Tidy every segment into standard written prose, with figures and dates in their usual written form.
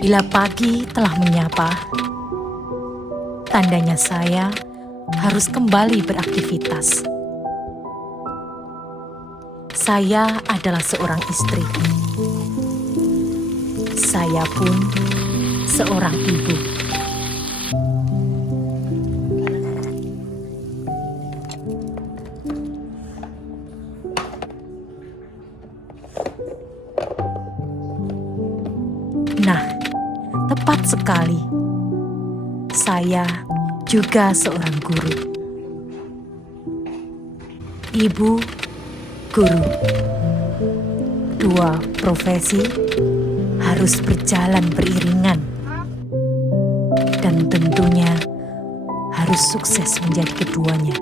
Bila pagi telah menyapa, tandanya saya harus kembali beraktivitas. Saya adalah seorang istri. Saya pun seorang ibu. Nah, tepat sekali. Saya juga seorang guru. Ibu, guru. Dua profesi harus berjalan beriringan. Dan tentunya harus sukses menjadi keduanya.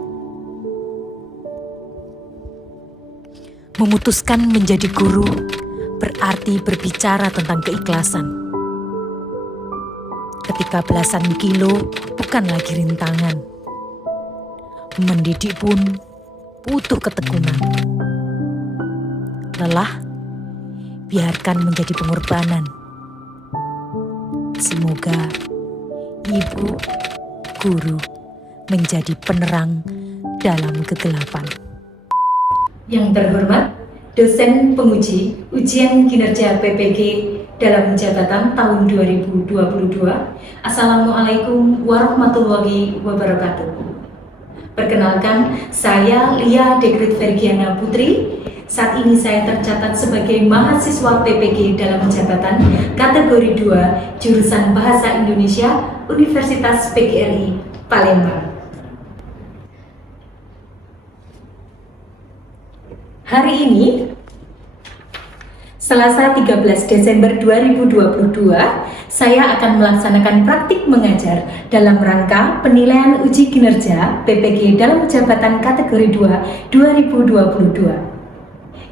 Memutuskan menjadi guru berarti berbicara tentang keikhlasan. Ketika belasan kilo bukan lagi rintangan. Mendidik pun butuh ketekunan. Lelah, biarkan menjadi pengorbanan. Semoga ibu, guru menjadi penerang dalam kegelapan. Yang terhormat, dosen penguji ujian kinerja PPG dalam jabatan tahun 2022. Assalamualaikum warahmatullahi wabarakatuh. Perkenalkan, saya Lia Dekrit Vergiana Putri. Saat ini saya tercatat sebagai mahasiswa PPG dalam jabatan kategori 2 jurusan Bahasa Indonesia Universitas PGRI Palembang. Hari ini, Selasa 13 Desember 2022, saya akan melaksanakan praktik mengajar dalam rangka penilaian uji kinerja PPG dalam jabatan kategori 2 2022.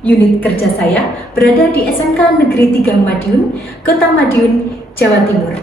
Unit kerja saya berada di SMK Negeri 3 Madiun, Kota Madiun, Jawa Timur.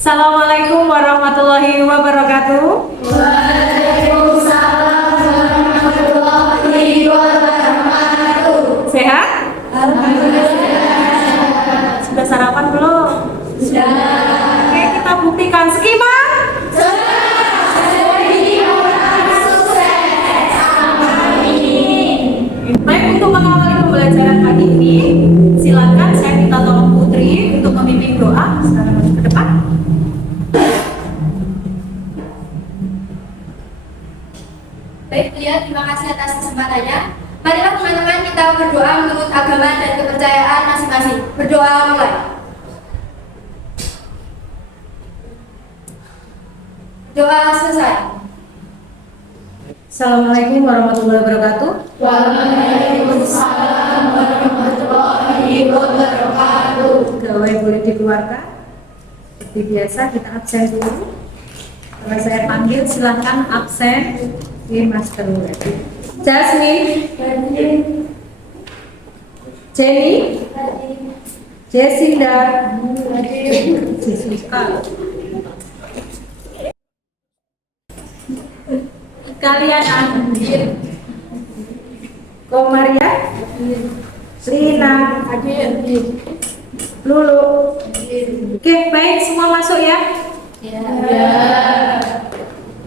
Assalamualaikum warahmatullahi wabarakatuh. Waalaikumsalam warahmatullahi wabarakatuh. Sehat? Alhamdulillah. Sudah sarapan belum? Sudah. Oke, kita buktikan skema. Baik, untuk mengawali pembelajaran pagi ini, silakan saya minta tolong Putri untuk memimpin doa. Sekarang maju ke depan. Baik, Lia, terima kasih atas kesempatannya. Marilah teman-teman kita berdoa menurut agama dan kepercayaan masing-masing. Berdoa mulai. Doa selesai. Assalamualaikum warahmatullahi wabarakatuh. Waalaikumsalam warahmatullahi wabarakatuh. Pegawai boleh dikeluarkan. Seperti biasa kita absen dulu. Kalau saya panggil silahkan absen di master web. Jasmine, Jenny, Jessica, Jessica. Kalian hadir. Komaria, Lina, Lulu. Oke, baik, semua masuk ya. Ya.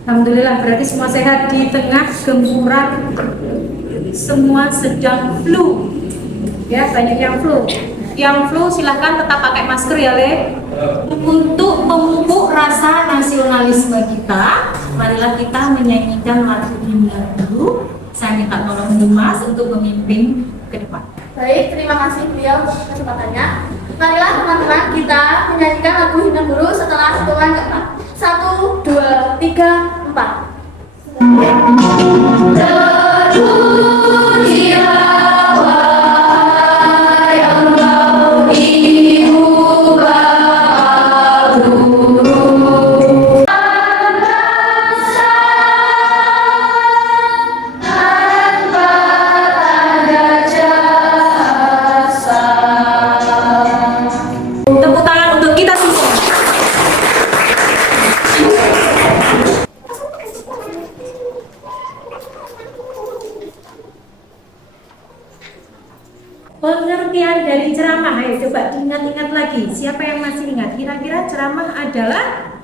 Alhamdulillah, berarti semua sehat di tengah gempuran. Semua sedang flu. Ya, banyak yang flu. Yang flu silahkan tetap pakai masker ya, Le. Untuk memupuk rasa nasionalisme kita, marilah kita menyanyikan lagu himne dulu. Saya minta tolong Dimas untuk memimpin ke depan. Baik, terima kasih beliau untuk kesempatannya. Marilah teman-teman kita menyanyikan lagu himne guru setelah hitungan keempat. 1, 2, 3, 4. Tepuk tangan untuk kita semua. Pengertian dari ceramah, ayo coba diingat-ingat lagi. Siapa yang masih ingat? Kira-kira ceramah adalah?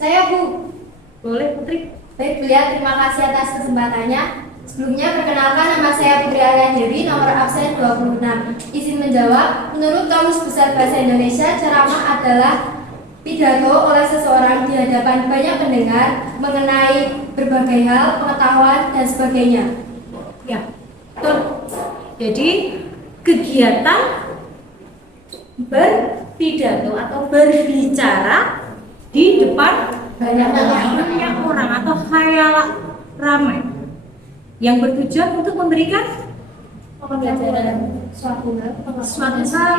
Saya Bu. Boleh Putri? Baik beliau, terima kasih atas kesempatannya. Sebelumnya perkenalkan, nama saya Putri Alianjeri, nomor absen 26. Izin menjawab, menurut Kamus Besar Bahasa Indonesia, ceramah adalah pidato oleh seseorang di hadapan banyak pendengar mengenai berbagai hal, pengetahuan, dan sebagainya. Ya, betul. Jadi kegiatan berpidato atau berbicara di depan banyak orang atau khayalak ramai yang bertujuan untuk memberikan Pembelajaran suatu hal,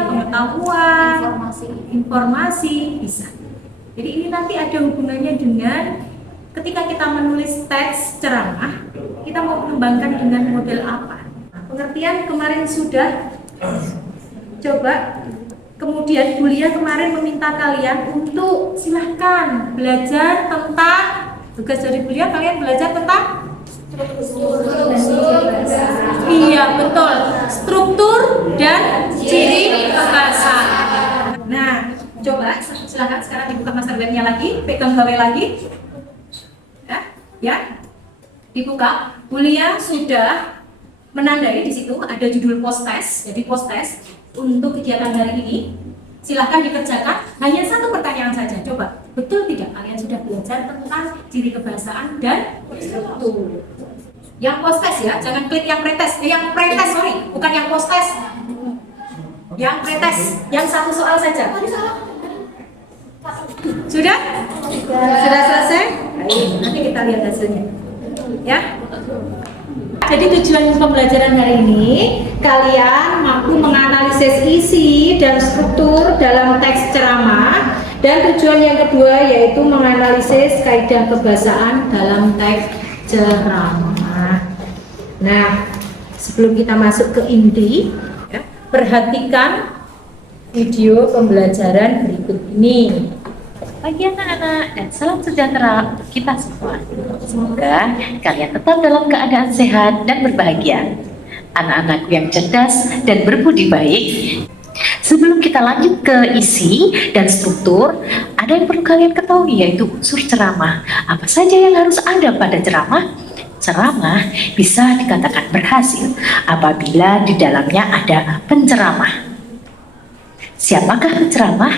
pengetahuan, informasi bisa. Jadi ini nanti ada hubungannya dengan ketika kita menulis teks ceramah, kita mau mengembangkan dengan model apa. Pengertian kemarin sudah coba. Kemudian Bulia kemarin meminta kalian untuk silahkan belajar tentang tugas dari Bulia, kalian belajar tentang iya betul, struktur dan ciri bahasa. Nah, coba silahkan sekarang dibuka master webnya lagi, pegang gawe lagi. Ya, dibuka. Bulia sudah menandai di situ ada judul post test. Jadi post test untuk kegiatan hari ini silahkan dikerjakan. Hanya satu pertanyaan saja. Coba, betul tidak kalian sudah belajar tentang ciri kebahasaan dan struktur? Yang post test ya, jangan klik yang pretest. Yang pretest, sorry, bukan yang post test. Yang pretest, yang satu soal saja. Sudah? Sudah selesai? Baik, nanti kita lihat hasilnya. Ya. Jadi tujuan pembelajaran hari ini, kalian mampu menganalisis isi dan struktur dalam teks ceramah. Dan tujuan yang kedua yaitu menganalisis kaidah kebahasaan dalam teks ceramah. Nah, sebelum kita masuk ke inti, ya, perhatikan video pembelajaran berikut ini. Bagi anak-anak dan salam sejahtera untuk kita semua. Semoga kalian tetap dalam keadaan sehat dan berbahagia. Anak-anakku yang cerdas dan berbudi baik. Sebelum kita lanjut ke isi dan struktur, ada yang perlu kalian ketahui yaitu unsur ceramah. Apa saja yang harus ada pada ceramah? Ceramah bisa dikatakan berhasil apabila di dalamnya ada penceramah. Siapakah penceramah?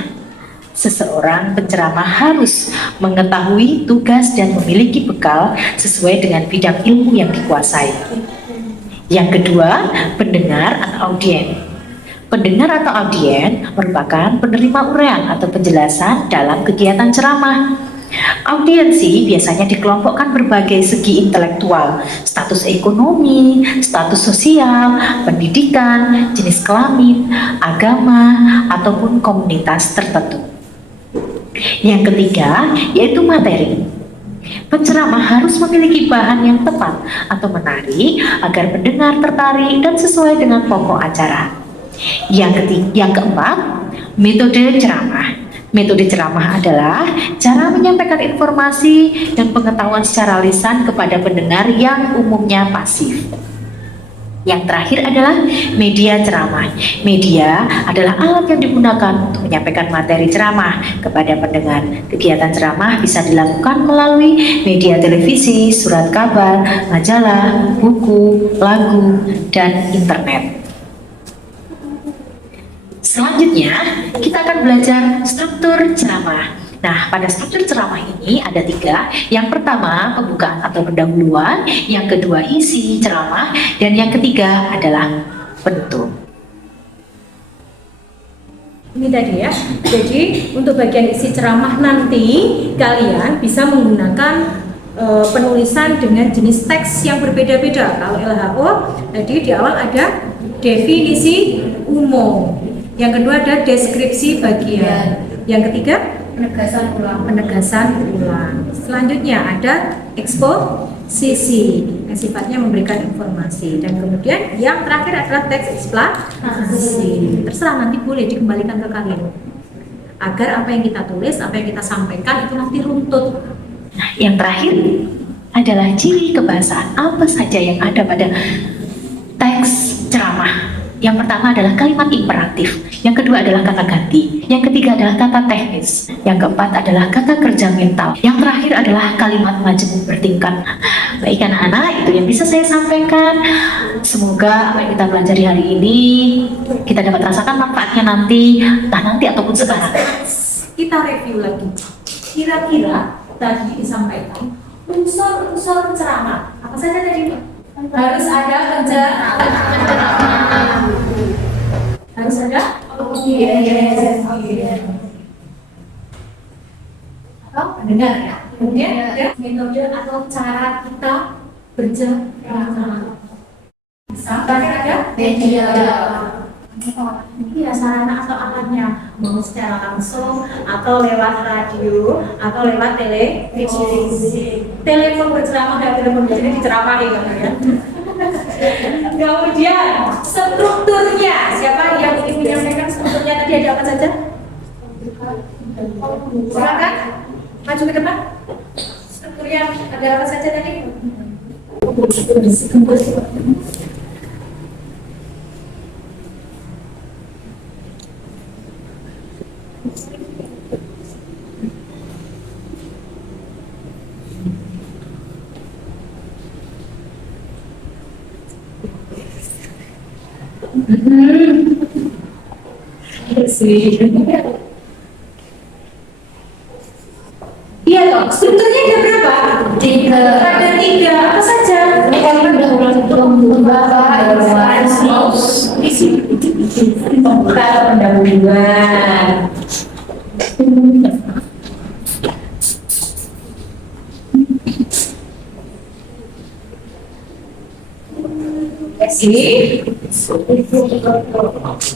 Seseorang penceramah harus mengetahui tugas dan memiliki bekal sesuai dengan bidang ilmu yang dikuasai. Yang kedua, pendengar atau audien. Pendengar atau audien merupakan penerima uraian atau penjelasan dalam kegiatan ceramah. Audiensi biasanya dikelompokkan berbagai segi intelektual, status ekonomi, status sosial, pendidikan, jenis kelamin, agama, ataupun komunitas tertentu. Yang ketiga, yaitu materi. Penceramah harus memiliki bahan yang tepat atau menarik agar pendengar tertarik dan sesuai dengan pokok acara. Yang keempat, metode ceramah. Metode ceramah adalah cara menyampaikan informasi dan pengetahuan secara lisan kepada pendengar yang umumnya pasif. Yang terakhir adalah media ceramah. Media adalah alat yang digunakan untuk menyampaikan materi ceramah kepada pendengar. Kegiatan ceramah bisa dilakukan melalui media televisi, surat kabar, majalah, buku, lagu, dan internet. Selanjutnya, kita akan belajar struktur ceramah. Nah, pada struktur ceramah ini ada 3. Yang pertama, pembukaan atau pendahuluan. Yang kedua, isi ceramah. Dan yang ketiga adalah penutup. Ini tadi ya. Jadi untuk bagian isi ceramah nanti kalian bisa menggunakan penulisan dengan jenis teks yang berbeda-beda. Kalau LHO tadi di awal ada definisi umum. Yang kedua ada deskripsi bagian. Yang ketiga penegasan ulang. Selanjutnya ada eksposisi yang sifatnya memberikan informasi, dan kemudian yang terakhir adalah teks eksplanasi. Terserah, nanti boleh dikembalikan ke kalian agar apa yang kita tulis, apa yang kita sampaikan itu nanti runtut. Nah, yang terakhir adalah ciri kebahasaan apa saja yang ada pada teks ceramah. Yang pertama adalah kalimat imperatif, yang kedua adalah kata ganti, yang ketiga adalah kata teknis, yang keempat adalah kata kerja mental, yang terakhir adalah kalimat majemuk bertingkat. Baik anak-anak, itu yang bisa saya sampaikan. Semoga apa yang kita pelajari hari ini kita dapat rasakan manfaatnya nanti, entah nanti ataupun sekarang. Kita review lagi. Kira-kira tadi disampaikan unsur-unsur ceramah apa saja tadi? Harus ada pencerahan. Harus ada pendengar ya. Kemudian ada metode atau cara kita berceramah. Terakhir ada media. Iya, sarana atau alatnya, mau secara langsung atau lewat radio atau lewat televisi. Telepon berceramah ya, telepon berceramah diceramahi ya. Kemudian strukturnya, siapa yang ingin menyampaikan strukturnya tadi, ada apa saja? Silakan maju ke depan. Strukturnya ada apa saja tadi? Iya toh, strukturnya ada berapa? 3. Ada 3, apa saja? Pendahuluan.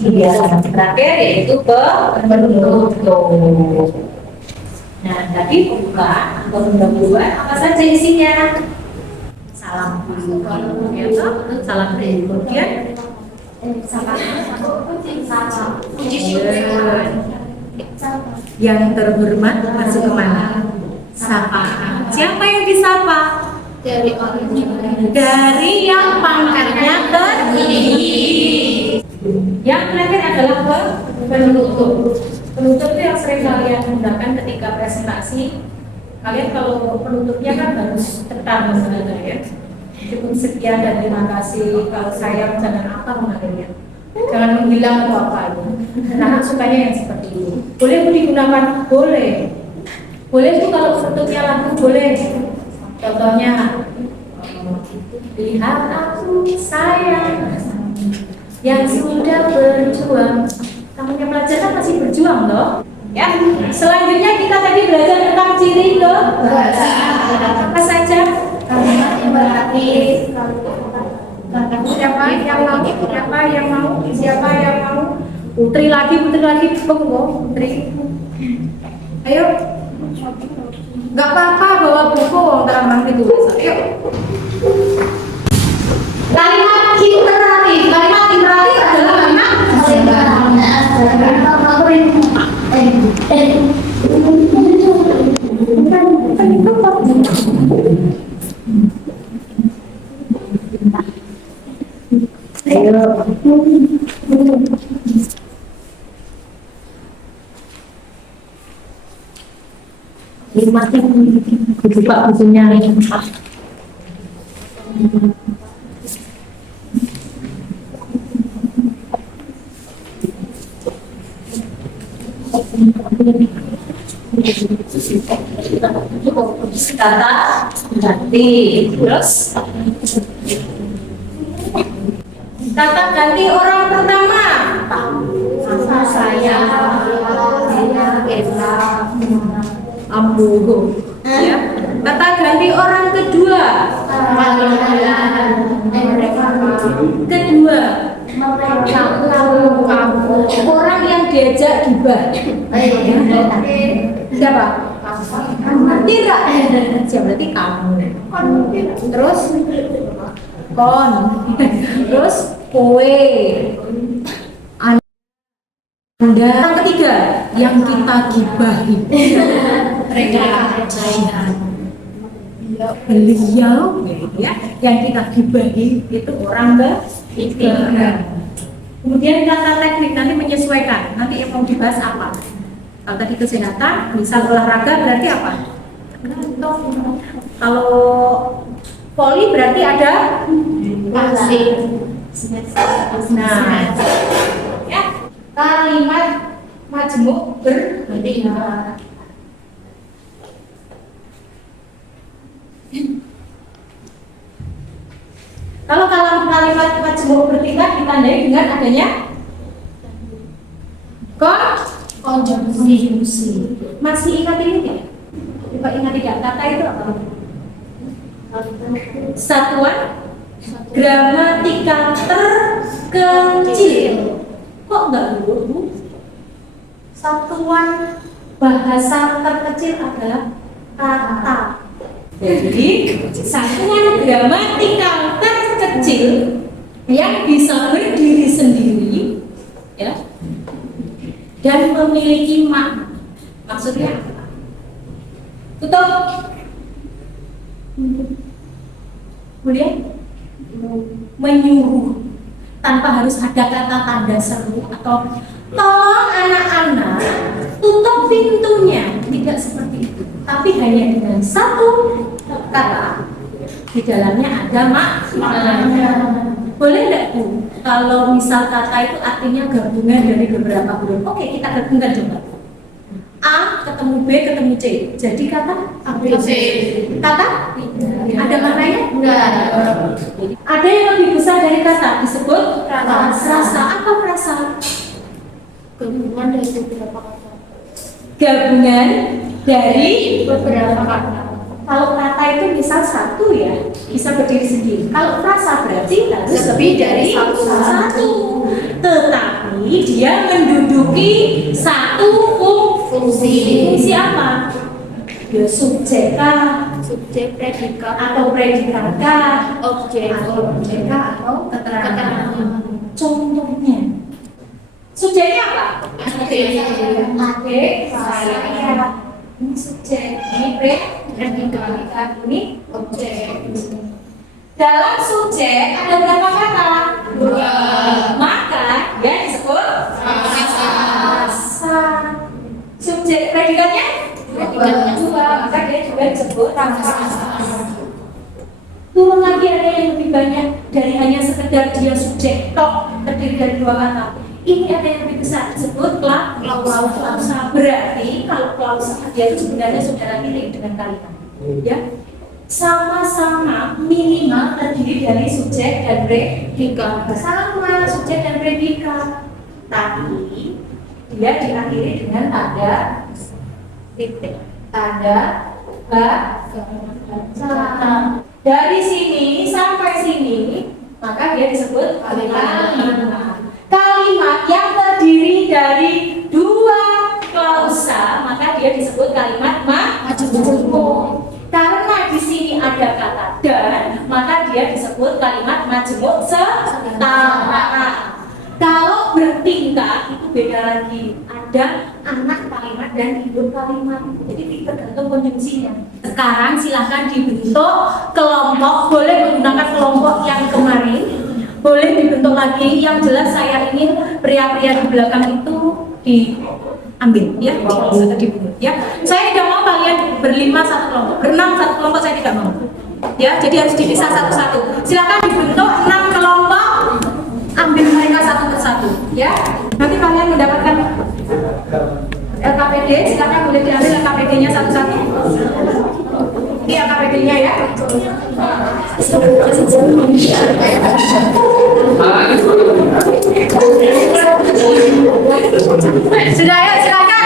Iya, terakhir yaitu penutup. Nah, tadi pembukaan atau pendahuluan apa saja isinya? Salam dulu, ya toh? Salam dulu. Kemudian puji syukur. Yang terhormat masuk kemana? Sapa. Siapa yang disapa? Dari yang pangkatnya tertinggi. Yang terakhir adalah penutup. Penutup itu yang sering kalian gunakan ketika presentasi. Kalian kalau penutupnya kan harus tetar sebenarnya ya. Cukup sekian dan terima kasih. Kalau saya jangan apa mengakhirnya. Jangan menghilang atau apa itu. Nah, sukanya yang seperti ini. Boleh digunakan? Boleh. Boleh tuh kalau penutupnya lagu boleh. Contohnya, lihat aku sayang yang sudah berjuang. Namanya pelajar kan masih berjuang loh. Ya. Selanjutnya kita tadi belajar tentang ciri kebahasaan. Apa saja? Kalimat imperatif. Siapa yang mau? Siapa yang mau? Siapa yang mau? Putri lagi, Putri. Ayo. Gak apa-apa bawa buku, terang-terang ditulis. Ayo. Kalimat imperatif. Kalimat imperatif adalah mati buka bukunya. Kata ganti. Terus kata ganti orang pertama. Saya Ambuhu. Ya. Kata ganti orang kedua. Kedua. Orang yang diajak gibah. Siapa? Tidak. Siapa berarti kamu. Terus kon. Terus kowe. Anda. Yang ketiga, yang kita gibahi. Beliau, gitu ya, yang kita gibahi itu orang ketiga. Kemudian kata teknik nanti menyesuaikan. Nanti yang mau dibahas apa? Kalau tadi kesehatan, misal olahraga berarti apa? Kalau voli berarti ada nah, ya, kalimat majemuk bertingkat. Kalau kalimat majemuk bertingkat ditandai dengan adanya konjungsi. Masih ingat ini tidak? Coba ingat tidak? Kata itu apa? Satuan gramatikal terkecil. Kok enggak dulu, Bu? Satuan bahasa terkecil adalah kata. Jadi satuan gramatikal terkecil yang bisa berdiri sendiri, ya, dan memiliki makna. Maksudnya apa? Tutup. Kemudian menyuruh tanpa harus ada kata tanda seru atau tolong anak-anak tutup pintunya, tidak seperti itu, tapi hanya dengan satu kata di dalamnya ada maknanya. Boleh nggak, Bu? Kalau misal kata itu artinya gabungan dari beberapa huruf, oke, kita gabungkan coba. A ketemu B ketemu C, jadi kata ABC. Kata ada maknanya? Enggak. Ada yang lebih besar dari kata, disebut frasa. Apa frasa? Gabungan dari beberapa kata. Gabungan dari Beberapa kata. kalau kata itu misal satu ya, bisa berdiri sendiri. Kalau frasa berarti harus Lebih dari satu. Tetapi dia menduduki satu fungsi. Fungsi apa? Ya subjek kah? Subjek, predikat, Atau predikat kah? objek, Atau keterangan. Contohnya, subjeknya apa? Adik, saya. Ini subjek, ini predikat, ini objek. Dalam subjek ada berapa kata? 2. Maka dia disebut frasa. Subjek predikatnya? Predikatnya 2. Maka dia juga disebut frasa. Turun lagi ada yang lebih banyak dari hanya sekedar dia subjek tok terdiri dari 2 kata. Ini ada yang lebih besar disebut klausa. Berarti kalau klausa dia itu sebenarnya saudara pilih dengan kalimat, ya. Sama-sama minimal terdiri dari subjek dan predikat. Sama subjek dan predikat. Tapi dia diakhiri dengan tanda titik. Tanda baca. Dari sini sampai sini maka dia disebut kalimat. Kalimat yang terdiri dari 2 klausa maka dia disebut kalimat majemuk. Karena di sini ada kata dan, maka dia disebut kalimat majemuk setara. Kalau bertingkat itu beda lagi. Ada anak kalimat dan ibu kalimat. Jadi tergantung konjungsinya. Sekarang silahkan dibentuk kelompok. Boleh menggunakan kelompok yang kemarin. Boleh dibentuk lagi. Yang jelas saya ingin pria-pria di belakang itu diambil, ya, atau dibunuh, ya. Saya tidak mau kalian berlima satu kelompok, berenam satu kelompok, saya tidak mau. Ya, jadi harus dipisah satu-satu. Silakan dibentuk 6 kelompok, ambil mereka satu persatu, ya. Nanti kalian mendapatkan LKPD, silakan boleh diambil LKPD-nya satu-satu. Ini LKPD-nya ya. Sudah ya, silakan.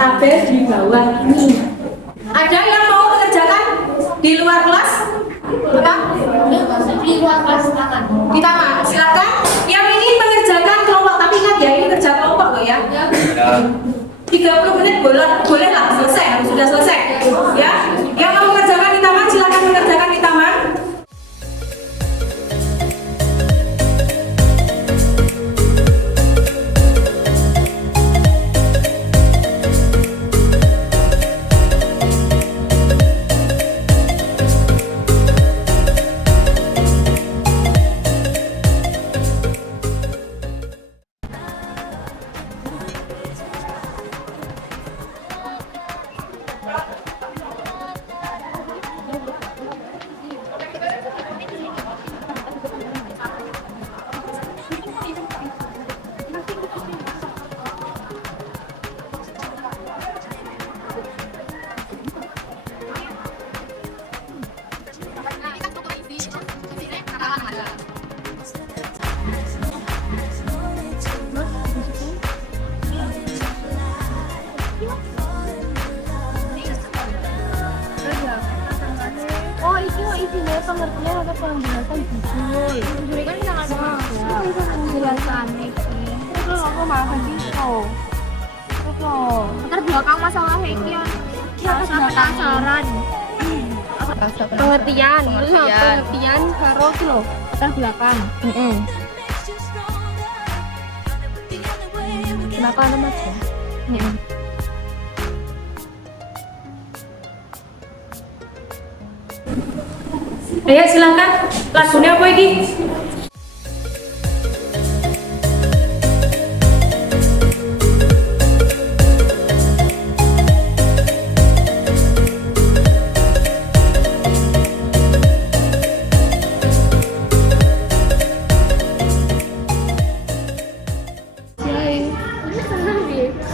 Tabel di bawah ini. Ada yang mau mengerjakan di luar kelas? Apa? Di luar kelas silakan. Di taman, silakan. Yang ini mengerjakan kelompok, tapi ingat ya, ini kerja kelompok loh ya. 30 menit boleh lah, selesai, harus sudah selesai. Ya, yang mau mengerjakan di taman, silakan mengerjakan di taman. Oh, itu isinya pengertian atau penjelasan judul. Judul kan sangat penjelasan iki. Terus aku malah gitu. Terus ntar belakang masalah iki ya. Rasa penasaran. Pengertian, terus pengertian karo ki lho, latar belakang. Kenapa ada aja? Ayo silakan, lagunya apa ini?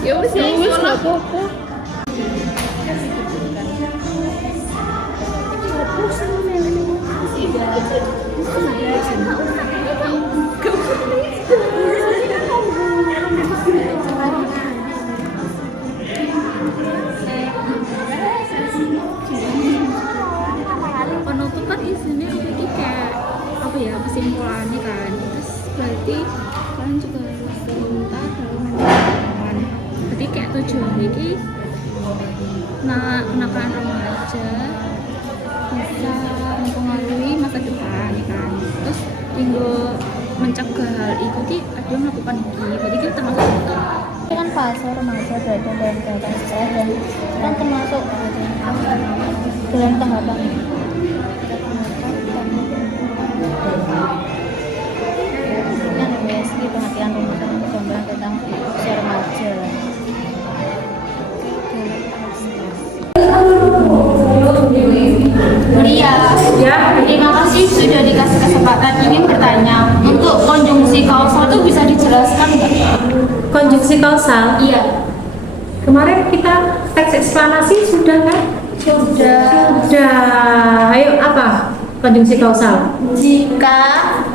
Ya wis enggak apa-apa. Penutupan isinya ini kayak apa ya, kesimpulannya kan, terus berarti kalian juga harus minta dalam menentukan. Jadi kayak tujuan ini kenakalan remaja bisa mempengaruhi masa depan ya kan, terus tinggal mencegah hal itu ki ada melakukan ini, berarti kita termasuk itu Kan fase remaja berada dalam tahapan sekolah dan kan termasuk dalam tahapan yang BSI pengertian rumah tangga perkembangan tentang usia remaja. Iya. Ya, Terima kasih sudah dikasih kesempatan. Ingin bertanya, untuk konjungsi kausal itu bisa dijelaskan nggak? konjungsi kausal. Iya. Kemarin kita teks eksplanasi sudah kan? Sudah. Sudah. Ayo apa? Konjungsi kausal. Jika,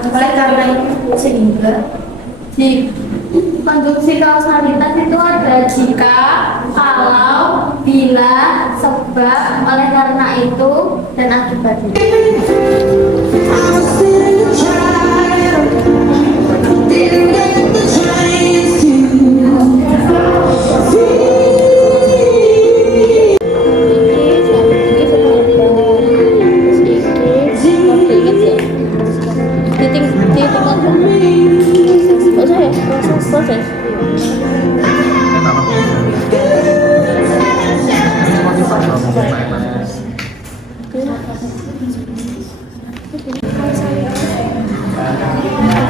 oleh karena itu sehingga, konjungsi kausalitas itu ada jika, kalau, bila, sebab, oleh karena itu, dan akibatnya. Proses.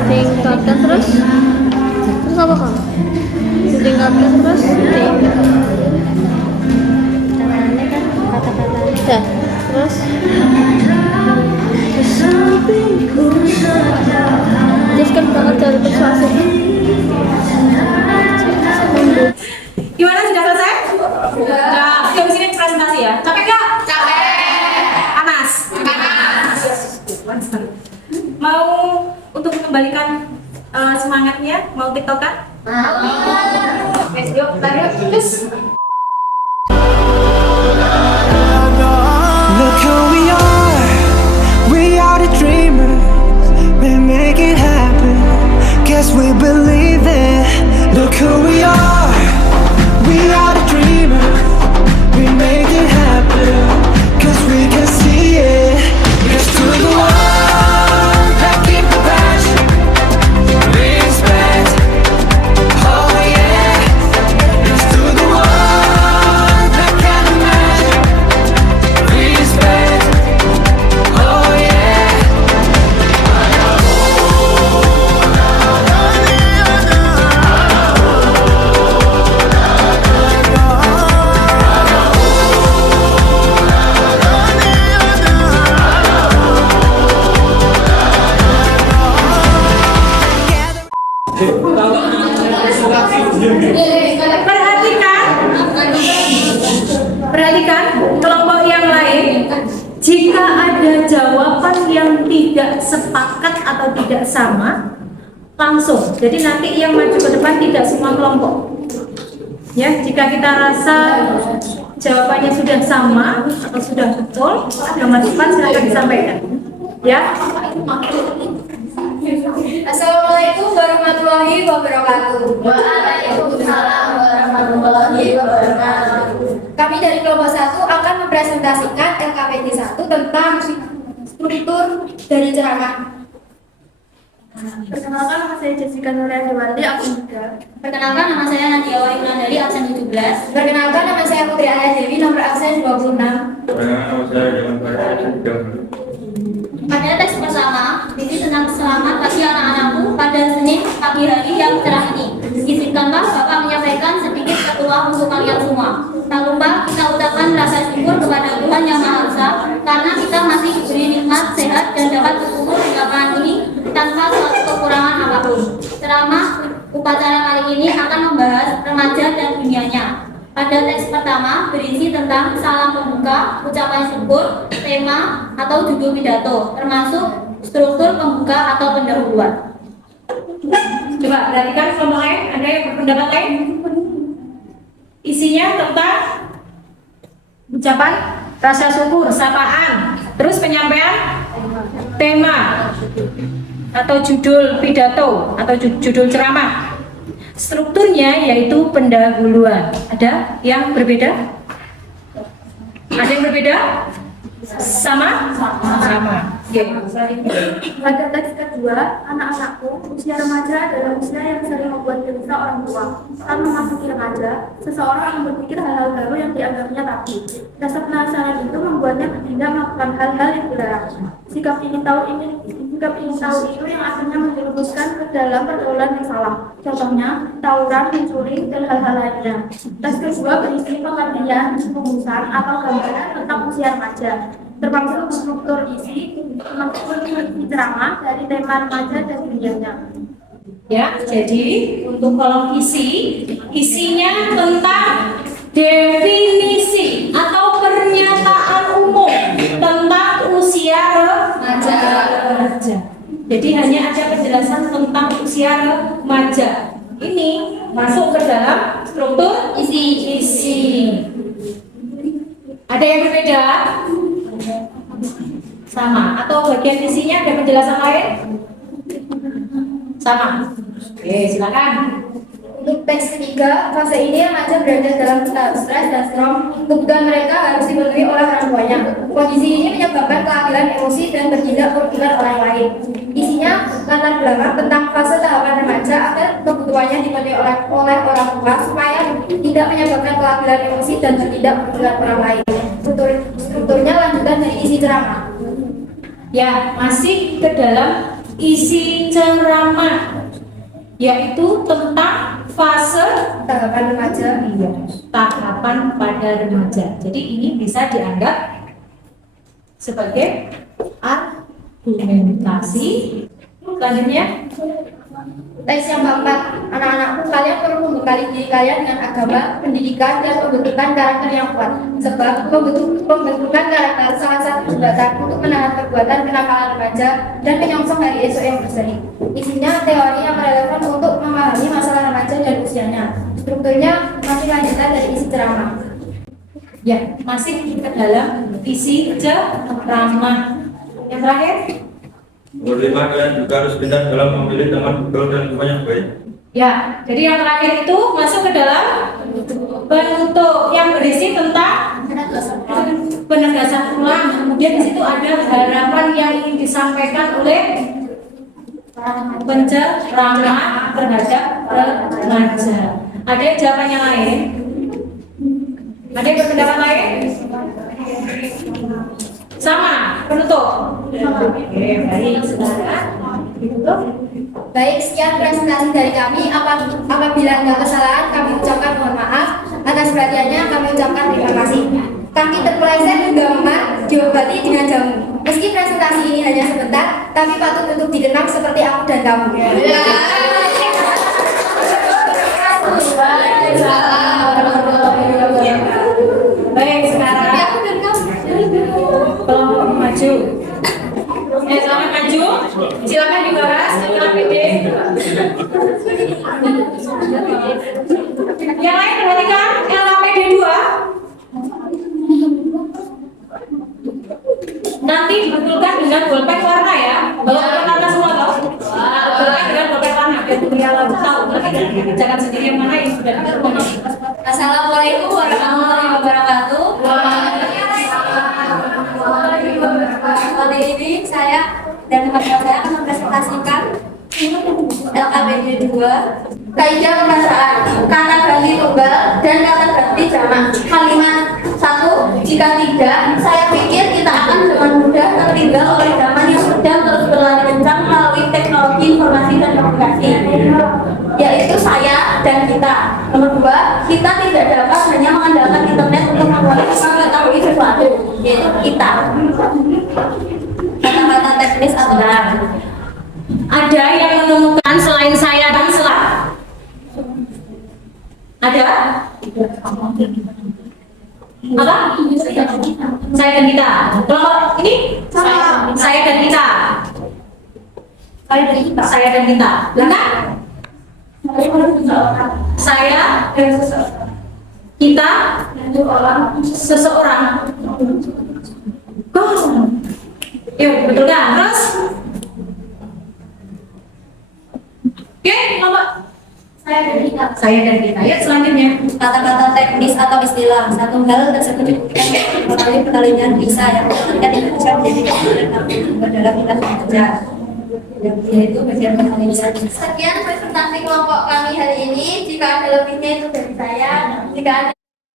Tingkatkan terus apa kamu? Tingkatkan terus Caranya kan kata-katanya. ya, terus kan banget dari persuasif. Gimana, sudah selesai? Nah, kita di sini presentasi ya. Capek nggak? Capek. Panas. Mau untuk mengembalikan semangatnya, mau tiktokan? Oke, yuk, terus. Look who we are the dreamers, we make it happen, guess we believe it. Look who we are the dreamers, we make it happen, cause we can see it. Here's to the one that keep the passion, respect, oh yeah. Here's to the one that can imagine, respect, oh yeah. Perhatikan kelompok yang lain. Jika ada jawaban yang tidak sepakat atau tidak sama, langsung. Jadi nanti yang maju ke depan tidak semua kelompok. Ya, jika kita rasa jawabannya sudah sama atau sudah betul, yang maju depan silakan disampaikan. Ya. Assalamualaikum warahmatullahi wabarakatuh. Waalaikumsalam warahmatullahi wabarakatuh. Kami dari kelompok 1 akan mempresentasikan LKPD 1 tentang struktur dari ceramah. Perkenalkan, nama saya Jessica Nuraya Dewandi, absen 3. Perkenalkan, nama saya Nadia Wahyu absen 17. Perkenalkan, nama saya Putri Ayah Dewi, nomor absen 26. Perkenalkan, nama saya Jalan Barat, absen 30. Pada teks pertama, ini tentang selamat pagi anak-anakku pada Senin pagi hari yang cerah ini. Izinkanlah Bapak menyampaikan sedikit ketua untuk kalian semua. Tak lupa kita ucapkan rasa syukur kepada Tuhan Yang Maha Esa karena kita masih diberi nikmat sehat dan dapat berkumpul di lapangan ini tanpa suatu kekurangan apapun. Ceramah upacara kali ini akan membahas remaja dan dunianya. Pada teks pertama berisi tentang salam pembuka, ucapan syukur, tema atau judul pidato, termasuk struktur pembuka atau pendahuluan. Coba perhatikan kelompok lain, ada yang berpendapat lain? Isinya tentang ucapan rasa syukur, sapaan, terus penyampaian tema atau judul pidato atau judul ceramah. Strukturnya yaitu pendahuluan. Ada yang berbeda? Ada yang berbeda? Sama? Sama. Pada teks kedua, anak-anakku, usia remaja adalah usia yang sering membuat gelisah orang tua. Saat memasuki remaja, seseorang akan berpikir hal-hal baru yang dianggapnya tabu. Rasa penasaran itu membuatnya bertindak melakukan hal-hal yang dilarang. Sikap ingin tahu itu yang akhirnya menjerumuskan ke dalam pergaulan yang salah. Contohnya, tawuran, mencuri, dan hal-hal lainnya. Teks kedua berisi pengertian, rumusan, atau gambaran tentang usia remaja, termasuk struktur isi, ceramah dari tema remaja dan dunianya. Ya, jadi untuk kolom isinya tentang definisi atau pernyataan umum tentang usia remaja. Jadi hanya ada penjelasan tentang usia remaja. Ini masuk ke dalam struktur isi. Ada yang berbeda? Sama. Atau bagian isinya ada penjelasan lain? Sama. Oke, silakan. Untuk teks ketiga, fase ini remaja berada dalam tahap stres dan strong. Kebutuhan mereka harus dipenuhi oleh orang tuanya. Kondisi ini menyebabkan kelahiran emosi dan bertindak merugikan orang lain. Isinya latar belakang tentang fase tahapan remaja agar kebutuhannya dipenuhi oleh orang tua supaya tidak menyebabkan kelahiran emosi dan bertindak merugikan orang lain. Strukturnya lanjutan dari isi ceramah. Ya, masih ke dalam isi ceramah, yaitu tentang fase Tahapan remaja. iya, tahapan pada remaja. Jadi ini bisa dianggap sebagai argumentasi. Selanjutnya, Teks yang keempat, anak-anakku, kalian perlu membekali diri kalian dengan agama, pendidikan, dan pembentukan karakter yang kuat. Sebab pembentukan karakter salah satu jembatan untuk menahan perbuatan kenakalan remaja dan menyongsong hari esok yang berseri. Isinya teori yang relevan untuk memahami masalah remaja dan usianya. Strukturnya masih lanjutan dari isi ceramah. ya masih ke dalam isi ceramah. Yang terakhir, Nomor 5, kalian juga harus pintar dalam memilih teman betul dan teman yang baik. ya, jadi yang terakhir itu masuk ke dalam penutup yang berisi tentang penegasan ulang. Kemudian di situ ada harapan yang ingin disampaikan oleh penceramah terhadap remaja. Ada jawabannya lain? Ada yang berpendapat lain? Sama, penutup. Oke, baik, silakan. Ditutup. Baik, sekian presentasi dari kami. Apabila ada kesalahan, kami ucapkan mohon maaf. Atas perhatiannya, kami ucapkan terima kasih. Kaki terpeleset hingga memar, diobati dengan jamu. Meski presentasi ini hanya sebentar, tapi patut untuk dikenang seperti aku dan kamu. Baik, sekarang kelompok maju. Silakan maju. Silakan dibahas dengan PD. Yang lain perhatikan LKPD 2. Nanti dibetulkan dengan bolpen warna ya. Bawa bolpen warna semua toh? Betulkan dengan bolpen warna biar Putri Alam tahu. Jangan sendiri yang mana yang sudah ditentukan. Assalamualaikum warahmatullahi wabarakatuh. Kali ini saya dan teman-teman saya akan mempresentasikan LKPD 2, kaidah perasaan, kata ganti tunggal dan kata ganti jamak. Kalimat 1, jika tidak, saya pikir kita akan dengan mudah tertinggal oleh zaman yang sedang terus berlari kencang melalui teknologi informasi dan komunikasi, yaitu saya dan kita. Nomor 2, kita tidak dapat hanya mengandalkan internet untuk mengetahui sesuatu, yaitu kita. Kata-kata teknis atau Ada yang menemukan selain saya dan Sela? Ada? Apa? Saya dan kita. Kelompok ini? Saya dan kita. Saya dan kita. Benar? Saya dan kita, seseorang. Yuk, betul kan? Terus? Oke, kelompok saya dan kita. Yuk, selanjutnya. kata-kata teknis atau istilah. Satu hal tersebut dibuktikan melalui peralihan bisa yang ketika bisa menjadi kemudian dalam kita bekerja. Yaitu bagian peralihan. Sekian presentasi kelompok kami hari ini. Jika ada lebihnya itu dari saya. Jika ada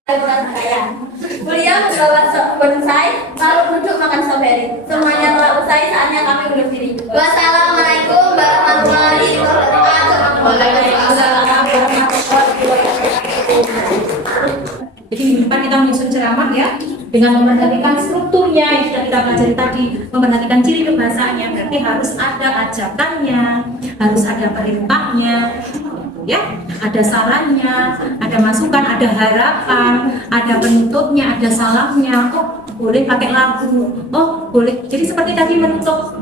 kurang saya. Beliau membawa sop bonsai, lalu duduk makan strawberry. Semuanya telah usai, saatnya kami undur diri. Wassalamualaikum warahmatullahi wabarakatuh. Jadi minggu depan kita menyusun ceramah ya, dengan memperhatikan strukturnya yang sudah kita pelajari tadi, memperhatikan ciri kebahasaannya. Berarti harus ada ajakannya, harus ada perintahnya, ya, ada sarannya, ada masukan, ada harapan, ada penutupnya, ada salamnya. Oh, boleh pakai lagu. Oh, boleh. Jadi seperti tadi menutup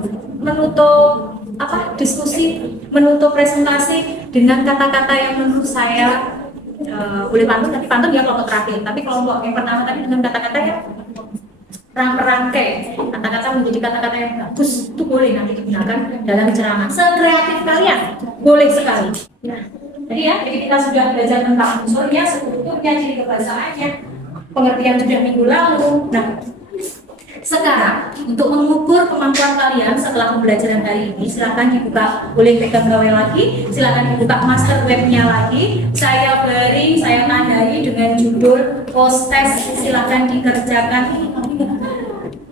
diskusi, menutup presentasi dengan kata-kata yang menurut saya boleh pantun, tapi pantun ya kelompok terakhir. Tapi kelompok yang pertama tadi dengan kata-kata yang merangkai, kata-kata menjadi kata-kata yang bagus, itu boleh nanti digunakan dalam ceramah. Sekreatif kalian, boleh sekali. Ya. Jadi kita sudah belajar tentang unsurnya, strukturnya, ciri kebahasaannya, pengertian sudah minggu lalu. Nah, sekarang untuk mengukur kemampuan kalian setelah pembelajaran hari ini, silakan dibuka, boleh pegang gawai lagi, silakan dibuka master webnya lagi. Saya tandai dengan judul post test, silakan dikerjakan.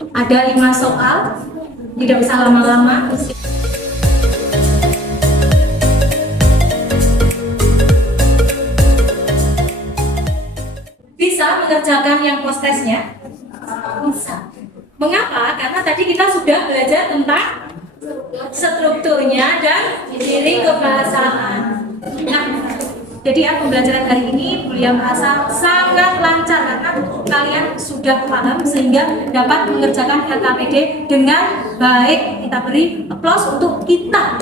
Ada 5 soal, tidak usah lama-lama. Bisa mengerjakan yang post testnya? Bisa. Mengapa? Karena tadi kita sudah belajar tentang strukturnya dan ciri kebahasaan. Nah, jadi ya pembelajaran hari ini Bulia merasa sangat lancar karena kalian sudah paham sehingga dapat mengerjakan LKPD dengan baik. Kita beri aplaus untuk kita.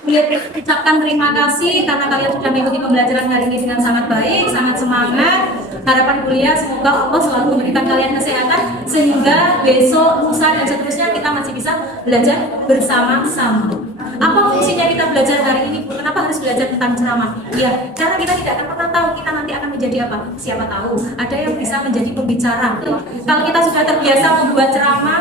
Bulia ucapkan terima kasih karena kalian sudah mengikuti pembelajaran hari ini dengan sangat baik, sangat semangat. Harapan Bulia semoga Allah selalu memberikan kalian kesehatan sehingga besok, lusa dan seterusnya kita masih bisa belajar bersama-sama. Apa fungsinya kita belajar hari ini? Kenapa harus belajar tentang ceramah? Ya, karena kita tidak akan pernah tahu kita nanti akan menjadi apa. Siapa tahu ada yang bisa menjadi pembicara. Kalau kita sudah terbiasa membuat ceramah,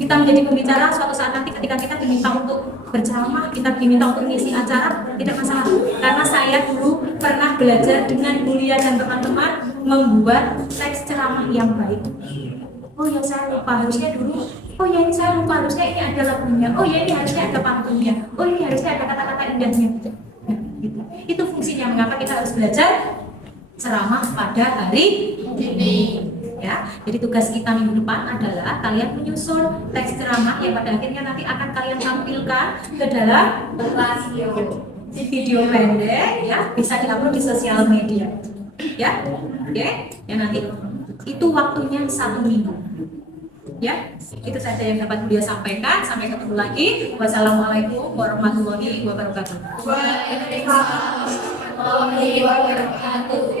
kita menjadi pembicara, suatu saat nanti ketika kita diminta untuk berceramah, kita diminta untuk mengisi acara, tidak masalah. Karena saya dulu pernah belajar dengan Bulia dan teman-teman membuat teks ceramah yang baik. Oh ya, saya lupa, harusnya dulu. Oh ya, ini saya lupa, harusnya ini ada lagunya. Oh ya, ini harusnya ada pantunnya. Oh ini harusnya ada kata-kata indahnya. Nah, gitu. Itu fungsinya mengapa kita harus belajar ceramah pada hari ini. Ya, jadi tugas kita minggu depan adalah kalian menyusun teks ceramah yang pada akhirnya nanti akan kalian tampilkan ke dalam video pendek, ya, bisa diupload di sosial media. Ya, oke, ya nanti itu waktunya 1 minggu. Ya, itu saja yang dapat Bulia sampaikan. Sampai ketemu lagi. Wassalamualaikum warahmatullahi wabarakatuh. Waalaikumsalam warahmatullahi wabarakatuh.